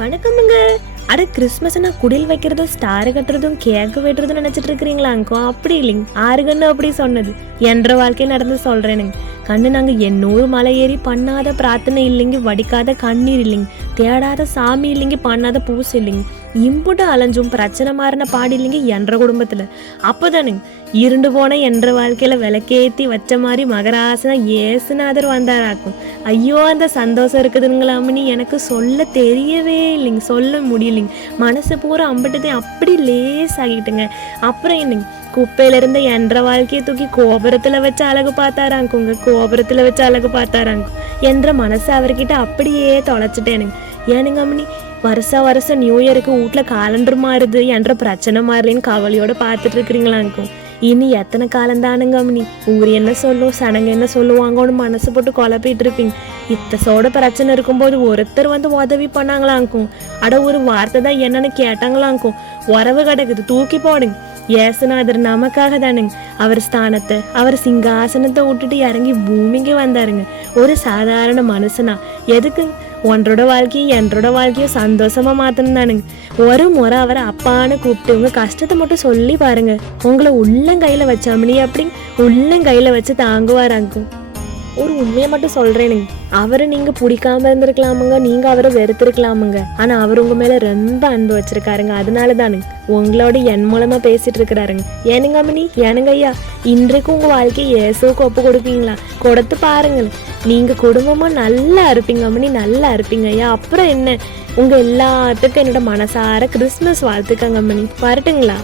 வணக்கமுங்க. அட கிறிஸ்மஸ்னா குடில் வைக்கிறதும் ஸ்டார் கட்டுறதும் கேக்கு வெட்டுறதும் நினைச்சிட்டு இருக்கிறீங்களா அங்கோ? அப்படி இல்லைங்க. ஆறு கண்ணு அப்படி சொன்னது என்ற வாழ்க்கை நடந்து சொல்றேனுங்க. கண்ணு நாங்க 800 மலை ஏறி பண்ணாத பிரார்த்தனை இல்லைங்க, வடிக்காத கண்ணீர் இல்லைங்க, தேடாத சாமி இல்லைங்க, பண்ணாத பூசை இல்லைங்க, இம்புட்டு அலைஞ்சும் பிரச்சனை மாறின பாடு இல்லைங்க என்ற குடும்பத்துல. அப்பதானுங்க இருண்டு போன என்ற வாழ்க்கையில விளக்கேத்தி வச்ச மாதிரி மகராசனா ஏசுநாதர் வந்தாராக்கும். ஐயோ அந்த சந்தோஷம் இருக்குதுங்களாமனி எனக்கு சொல்ல தெரியவே இல்லைங்க, சொல்ல முடியலைங்க. மனசு பூரா அம்பிட்டதே அப்படி லேஸ் ஆகிட்டுங்க. அப்புறம் என்னங்க, குப்பையில இருந்த என்ற வாழ்க்கையை தூக்கி கோபுரத்துல வச்சு அழகு பார்த்தாராங்குங்க, கோபுரத்துல வச்சு அழகு பார்த்தாராங்க என்ற மனசை அவர்கிட்ட அப்படியே தொலைச்சிட்டேனுங்க. ஏனுங்க அம்மனி, வருஷம் நியூ இயருக்கு வீட்டுல காலண்டர் மாறுது என்ற பிரச்சனை மாறலின்னு கவலையோட பார்த்துட்டு இருக்கிறீங்களாங்கும். இனி எத்தனை காலம் தானுங்க அம்மனி, ஊர் என்ன சொல்லும், சனங்க என்ன சொல்லுவாங்கன்னு மனசு போட்டு குழப்பிட்டு இருப்பீங்க. இத்தசோட பிரச்சனை இருக்கும்போது ஒருத்தர் வந்து உதவி பண்ணாங்களாங்கும். அட ஒரு வார்த்தை தான் என்னன்னு கேட்டாங்களாங்கும். உறவு கிடக்குது தூக்கி போடுங்க. ஏசுநாதர் நமக்காக தானுங்க அவர் ஸ்தானத்தை, அவர் சிங்காசனத்தை விட்டுட்டு இறங்கி பூமிக்கு வந்தாருங்க. ஒரு சாதாரண மனுஷனா எதுக்கு ஒன்றோட வாழ்க்கையும் என்றோட வாழ்க்கையும் சந்தோஷமா மாத்தணும் தானுங்க. ஒரு முறை அவரை அப்பான்னு கூப்பிட்டு உங்க கஷ்டத்தை மட்டும் சொல்லி பாருங்க, உங்களை உள்ளங்கையில வச்சாமணி அப்படி உள்ளங்கையில வச்சு தாங்குவாராங்க. ஒரு உண்மையை மட்டும் சொல்றேனுங்க, அவரை நீங்க பிடிக்காம இருந்திருக்கலாமுங்க, நீங்க அவரை வெறுத்திருக்கலாமுங்க. ஆனா அவர் உங்க மேல ரொம்ப அன்பு வச்சிருக்காருங்க. அதனால தானுங்க உங்களோட என் மூலமா பேசிட்டு இருக்கிறாருங்க. ஏனுங்க அம்மனி, ஏனுங்க ஐயா, இன்றைக்கு உங்க வாழ்க்கையை இயேசுவுக்கு ஒப்பு கொடுப்பீங்களா? கொடுத்து பாருங்களேன், நீங்க குடும்பமா நல்லா இருப்பீங்க அம்மனி, நல்லா இருப்பீங்க ஐயா. அப்புறம் என்ன, உங்க எல்லாத்துக்கும் என்னோட மனசார கிறிஸ்துமஸ் வாழ்த்துக்காங்க அம்மனி. வரட்டுங்களா?